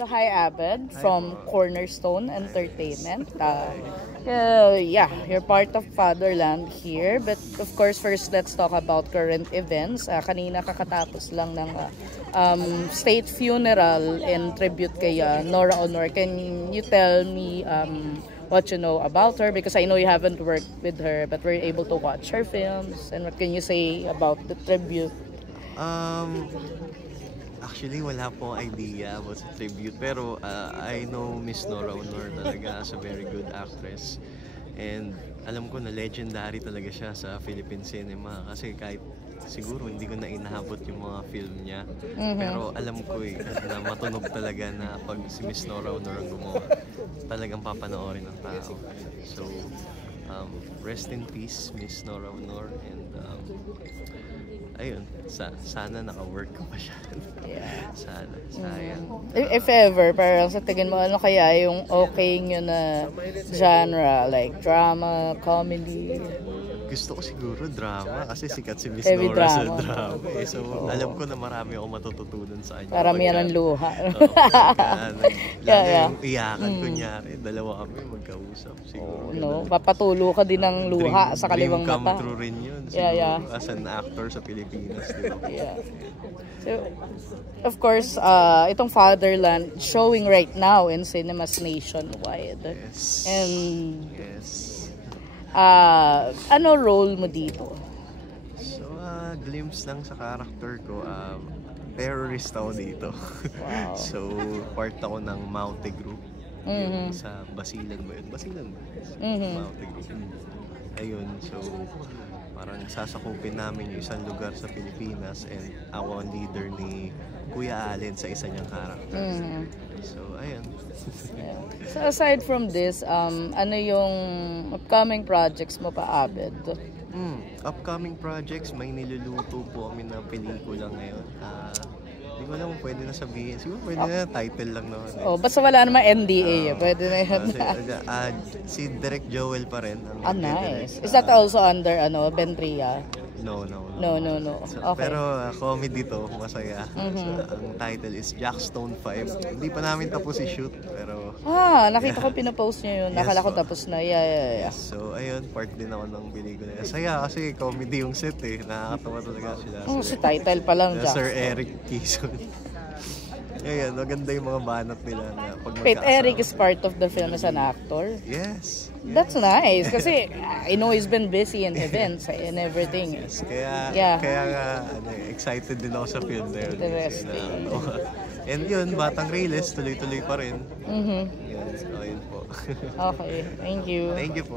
So hi Abed from Cornerstone Entertainment. Yeah, you're part of Fatherland here. But of course, first let's talk about current events. Kanina kakatapos lang ng state funeral and tribute kay Nora Aunor. Can you tell me what you know about her? Because I know you haven't worked with her, but were you able to watch her films? And what can you say about the tribute? Actually, wala po idea about sa tribute. Pero I know Miss Nora Aunor talaga as a very good actress. And alam ko na legendary talaga siya sa Philippine cinema. Kasi kahit siguro hindi ko na inahabot yung mga film niya. Pero alam ko na matunog talaga na pag si Miss Nora Aunor ang gumawa, talagang papanoorin ng tao. So, rest in peace, Miss Nora Aunor. And ayun, sana naka-work ko pa siya. Yeah. Sana, sayang. If ever, parang sa tingin mo, ano kaya yung okay nyo na genre? Like drama, comedy? Gusto ko siguro drama kasi sikat si Miss Heavy Nora sa drama. drama. So, alam ko na marami akong matututunan sa kanya. Paramihan ng luha. Lalo yung iyakan, kunyari. Dalawa kami magkausap. Siguro. No, papatulo ka din ng luha sa kaliwang dream mata. come true rin yun. Yeah. As an actor sa Pilipinas. Diba? Yeah. So, of course, itong Fatherland showing right now in cinemas nationwide. Yes. And Yes. ano role mo dito? So, glimpse lang sa character ko. Terrorist ako dito. Wow. So, part ako ng Maute Group. Yung sa Basilan ba yun? Basilan ba? Maute Group. Ayun, so parang sasakupin namin yung isang lugar sa Pilipinas and ako ang leader ni Kuya Allen sa isa niyang character. So, ayun. Yeah. So aside from this, ano yung upcoming projects mo pa, Abed? Upcoming projects, may niluluto po kami ng pelikula ngayon. Hindi ko alam kung pwede na sabihin. Siguro pwede na title lang naman. Oh, basta wala namang NDA. Pwede na yun. Si Direk Joel pa rin. Nice. Is that also under Bentria? No. So, Okay. pero comedy to, masaya. So, ang title is Jackstone 5. Hindi pa namin tapos i-shoot, pero Nakita ko pinopost niyo yun. Nakala ko tapos na. Yeah. so ayun, part din ako ng pelikula. Saya kasi comedy yung set nakakatawa talaga sila. Si title pa lang, Jack. Sir Eric Kison. Ayan, maganda yung mga banat nila na pag Wait, magkakasama. Eric is part of the film as an actor? Yes. That's nice. Kasi I know he's been busy in events and everything. Kaya excited din ako sa film na yun. Interesting. And yun, Batang Reyes, tuloy-tuloy pa rin. Yan, so yun po. Okay, thank you. Thank you po.